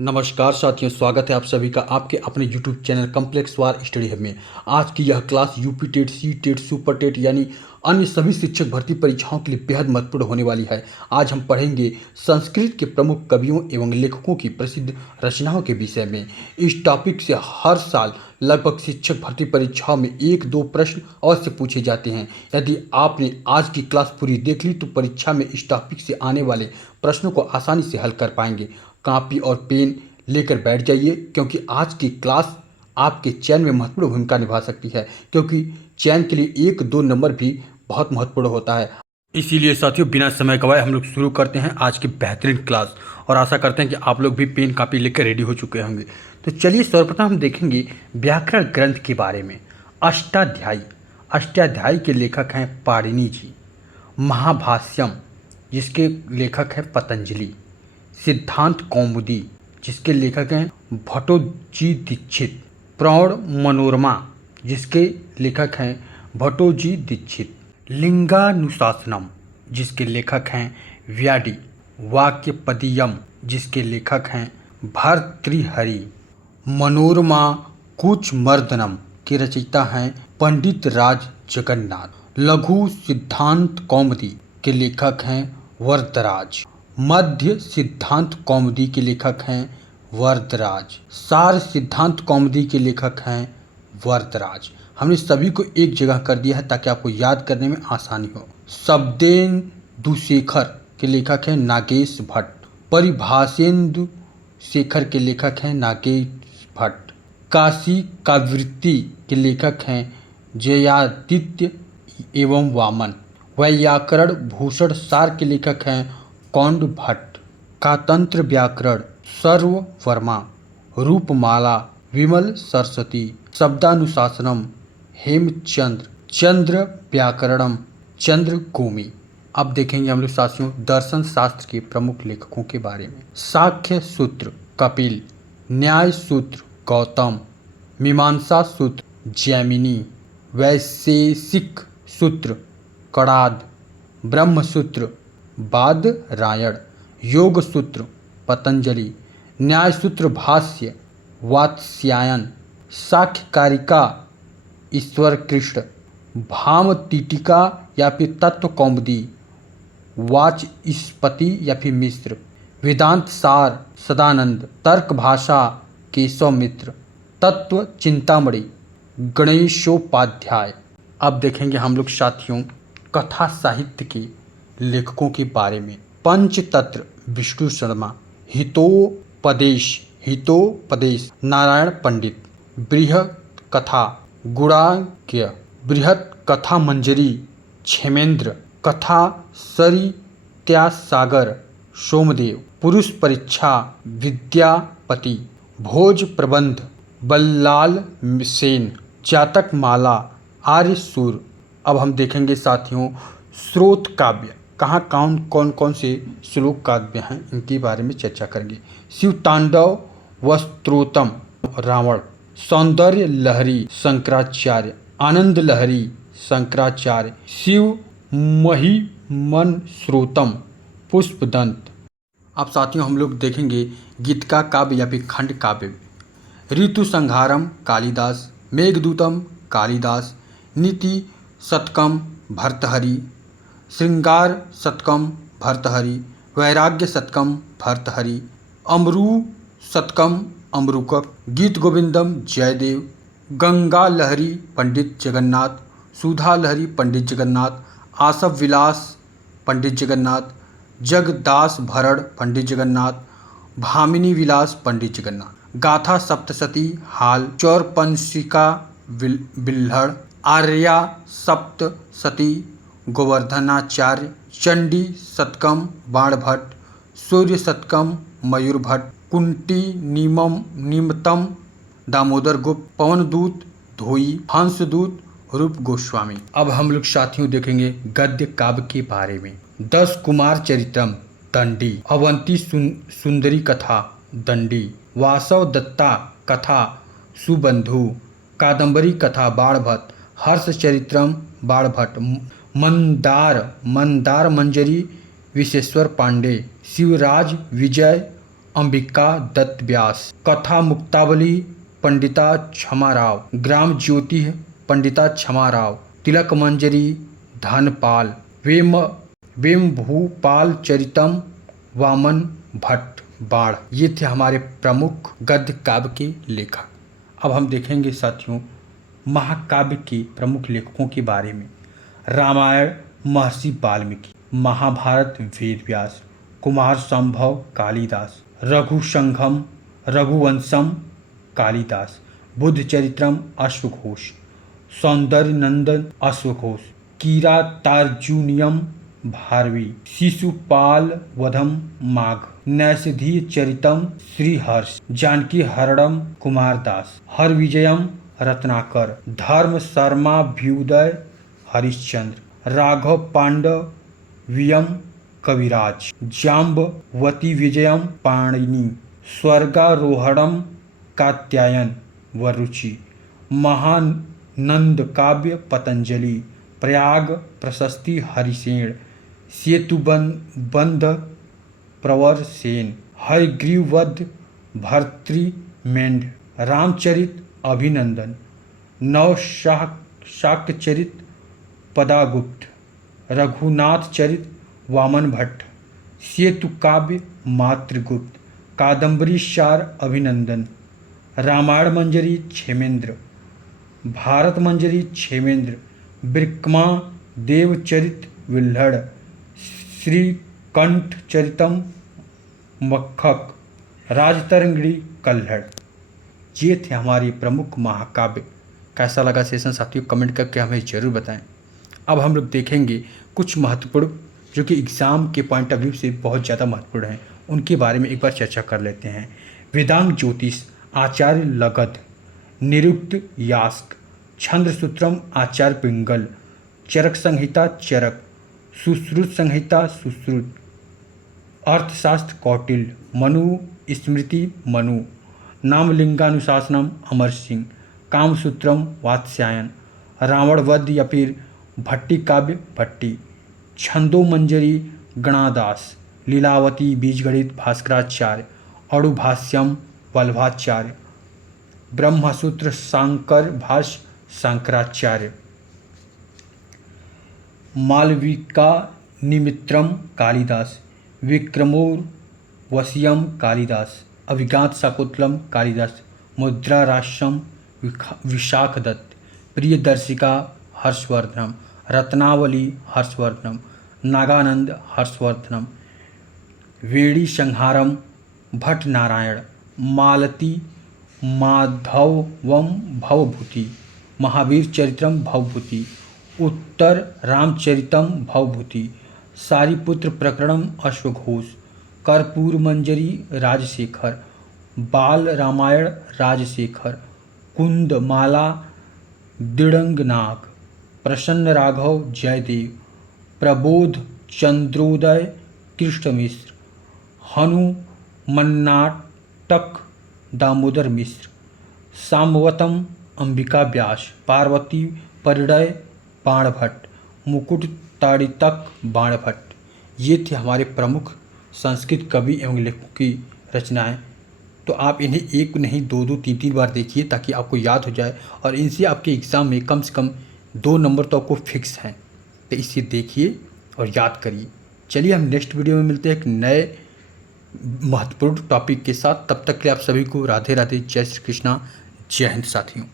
नमस्कार साथियों, स्वागत है आप सभी का आपके अपने YouTube channel complex war study hub में। आज की यह class UP TET, C TET, super TET यानी अन्य सभी शिक्षक भर्ती परीक्षाओं के लिए बेहद महत्वपूर्ण होने वाली है। आज हम पढ़ेंगे संस्कृत के प्रमुख कवियों एवं लेखकों की प्रसिद्ध रचनाओं के विषय में। इस टॉपिक से हर साल लगभग शिक्षक भर्ती परीक्षाओं में 1-2 प्रश्न अवश्य पूछे जाते हैं। यदि आपने आज की क्लास पूरी देख ली तो परीक्षा में इस टॉपिक से आने वाले प्रश्नों को आसानी से हल कर पाएंगे। कॉपी और पेन लेकर बैठ जाइए, क्योंकि आज की क्लास आपके चयन में महत्वपूर्ण भूमिका निभा सकती है, क्योंकि चयन के लिए 1-2 नंबर भी बहुत महत्वपूर्ण होता है। इसीलिए साथियों, बिना समय गवाए हम लोग शुरू करते हैं आज की बेहतरीन क्लास, और आशा करते हैं कि आप लोग भी पेन कापी लेकर रेडी हो चुके होंगे। तो चलिए सर्वप्रथम हम देखेंगे व्याकरण ग्रंथ के बारे में। अष्टाध्यायी, अष्टाध्यायी के लेखक हैं पाणिनि जी। महाभाष्यम, जिसके लेखक हैं पतंजलि। सिद्धांत कौमुदी, जिसके लेखक हैं भट्टोजी दीक्षित। प्रौढ़ मनोरमा, जिसके लेखक हैं भट्टोजी दीक्षित। लिंगानुशासनम, जिसके लेखक हैं व्याडी। वाक्यपदीयम, जिसके लेखक हैं भर्तृहरि। मनोरमा कुचमर्दनम के रचयिता हैं पंडित राज जगन्नाथ। लघु सिद्धांत कौमुदी के लेखक हैं वरदराज। मध्य सिद्धांत कौमुदी के लेखक हैं वरदराज। सार सिद्धांत कौमुदी के लेखक हैं वरदराज। हमने सभी को एक जगह कर दिया है ताकि आपको याद करने में आसानी हो। शब्देन्दु शेखर के लेखक हैं नागेश भट्ट। परिभाषेन्दु शेखर के लेखक हैं नागेश भट्ट। काशी काव्यवृत्ति के लेखक हैं जयादित्य एवं वामन। वैयाकरण भूषण सार के लेखक हैं कौंड भट्ट। कातंत्र व्याकरण सर्व वर्मा। रूपमाला विमल सरस्वती। शब्दानुशासनम हेमचंद्र। चंद्र व्याकरणम चंद्र गोमी। अब देखेंगे हम लोग साथियों दर्शन शास्त्र के प्रमुख लेखकों के बारे में। साख्य सूत्र कपिल। न्याय सूत्र गौतम। मीमांसा सूत्र जैमिनी। वैशेषिक सूत्र कणाद। ब्रह्म सूत्र बादरायण। योग सूत्र पतंजलि। न्याय सूत्र भाष्य वात्स्यायन। साख्यकारिका ईश्वर कृष्ण। भाम टीटिका या फिर तत्व कौमुदी वाचस्पति या फिर मिश्र। वेदांत सार सदानंद। तर्क भाषा केशव मित्र। तत्व चिंतामणि गणेशोपाध्याय। अब देखेंगे हम लोग साथियों कथा साहित्य के लेखकों के बारे में। पंचतंत्र विष्णु शर्मा। हितोपदेश नारायण पंडित। बृहत कथा गुणाज्ञ। बृहत कथा मंजरी क्षेमेंद्र। कथा सरित्यासागर सोमदेव। पुरुष परीक्षा विद्यापति। भोज प्रबंध बल्लाल सेन। जातक माला आर्यसूर। अब हम देखेंगे साथियों स्रोत काव्य, कहाँ कौन कौन से श्लोक काव्य हैं इनके बारे में चर्चा करेंगे। शिव तांडव वस्त्रोत्तम रावण। सौंदर्य लहरी शंकराचार्य। आनंद लहरी शंकराचार्य। शिव महिमन स्रोतम पुष्पदंत। अब साथियों हम लोग देखेंगे गीतिका काव्य या फिर खंड काव्य। ऋतु संहारम कालिदास। मेघदूतम कालिदास। नीति शतकम भर्तहरि। श्रृंगार शतकम भर्तहरि। वैराग्य शतकम भर्तहरि। अमरू शतकम अमरुकक। गीत गोविंदम जयदेव। गंगा लहरी पंडित जगन्नाथ। सुधा लहरी पंडित जगन्नाथ। आसव विलास पंडित जगन्नाथ। जगदास भरड़ पंडित जगन्नाथ। भामिनी विलास पंडित जगन्नाथ। गाथा सप्तशती हाल। चौरपंशिका बिल्हड़। आर्या सप्तशती गोवर्धनाचार्य। चंडी शतकम बाणभट्ट। सूर्य शतकम मयूर भट्ट। कुंती निमतम दामोदर गुप्त। पवनदूत धोई। हंसदूत रूप गोस्वामी। अब हम लोग साथियों देखेंगे गद्य काव्य के बारे में। 10 कुमार चरित्रम दंडी। अवंती सुंदरी कथा दंडी। वासव दत्ता कथा सुबंधु। कादंबरी कथा बाणभट्ट। हर्ष चरित्रम बाणभट्ट। मंदार मंजरी विश्वेश्वर पांडे। शिवराज विजय अंबिका दत्त व्यास। कथा मुक्तावली पंडिता क्षमाराव। ग्राम ज्योति पंडिता क्षमाराव। तिलक मंजरी धनपाल। वेमभूपाल चरितम वामन भट्ट बाण। ये थे हमारे प्रमुख गद्य काव्य के लेखक। अब हम देखेंगे साथियों महाकाव्य के प्रमुख लेखकों के बारे में। रामायण महर्षि वाल्मीकि। महाभारत वेद व्यास। कुमार संभव कालिदास। रघुसंघम रघुवंशम कालिदास। बुद्ध चरित्रम अश्वघोष। सौंदर्य नंदन अश्वघोष। कीरातार्जुनीयम भारवी। शिशुपाल वधम माघ। नैषधीय चरितम श्रीहर्ष। जानकी हरणम कुमारदास। हर विजयम रत्नाकर। धर्म शर्माभ्युदय हरिश्चंद्र। राघव पांडव वियम कविराज। जाम्बवती विजयम पाणिनि। स्वर्गारोहणम कात्यायन वरुचि। महानंद काव्य पतंजलि। प्रयाग प्रशस्ति हरिसेन। सेतुबंध प्रवर सेन। हयग्रीववध भर्तृमेंढ। रामचरित अभिनंदन। नव शाक्यचरित पदागुप्त। रघुनाथ चरित वामन भट्ट। सेतु काव्य मातृगुप्त। कादम्बरी सार अभिनंदन। रामायण मंजरी क्षेमेंद्र। भारत मंजरी क्षेमेंद्र। ब्रिक्मा देवचरित विल्हड़। श्रीकंठ चरितम मक्खक। राजतरंगिणी कल्हड़। ये थे हमारे प्रमुख महाकाव्य। कैसा लगा सेशन साथियों कमेंट करके हमें ज़रूर बताएं। अब हम लोग देखेंगे कुछ महत्वपूर्ण जो कि एग्ज़ाम के पॉइंट ऑफ व्यू से बहुत ज़्यादा महत्वपूर्ण हैं, उनके बारे में एक बार चर्चा कर लेते हैं। वेदांग ज्योतिष आचार्य लगध। निरुक्त यास्क। छंद्र सूत्रम आचार्य पिंगल। चरक संहिता चरक। सुश्रुत संहिता सुश्रुत। अर्थशास्त्र कौटिल्य। मनु स्मृति मनु। नामलिंगानुशासनम अमर सिंह। कामसूत्रम वात्स्यायन। रावण वध या फिर भट्टी काव्य भट्टी। छंदो मंजरी गणादास। लीलावती बीजगणित भास्कराचार्य। अणुभाष्यम वल्लभाचार्य। ब्रह्मसूत्र शांकर भाष्य शंकराचार्य। मालविका निमित्रम कालिदास। विक्रमोर्वशीयम कालिदास। अभिज्ञात शाकुंतलम कालिदास। मुद्राराश्यम विशाखदत्त। प्रियदर्शिका हर्षवर्धनम। रत्नावली हर्षवर्धनम। नागानंद हर्षवर्धनम। वेणी संहारम भट्ट नारायण। मालती माधवम भवभूति। महावीर चरित्रम भवभूति। उत्तर रामचरितम भवभूति। सारिपुत्र प्रकरणम अश्वघोष। कर्पूर मंजरी राजशेखर। बाल रामायण राजशेखर। कुंदमाला दिडंगनाग। प्रसन्न राघव जयदेव। प्रबोध चंद्रोदय कृष्ण मिश्र। हनुमन्नाटक दामोदर मिश्र। सामवतम अंबिका व्यास। पार्वती परिणय बाणभट्ट। मुकुट ताड़ितक बाणभट्ट। ये थे हमारे प्रमुख संस्कृत कवि एवं लेखकों की रचनाएं। तो आप इन्हें एक नहीं दो दो तीन तीन बार देखिए ताकि आपको याद हो जाए और इनसे आपके एग्ज़ाम में कम से कम 2 नंबर तो आपको फिक्स हैं। तो इसे देखिए और याद करिए। चलिए हम नेक्स्ट वीडियो में मिलते हैं एक नए महत्वपूर्ण टॉपिक के साथ। तब तक के लिए आप सभी को राधे राधे, जय श्री कृष्णा, जय हिंद साथियों।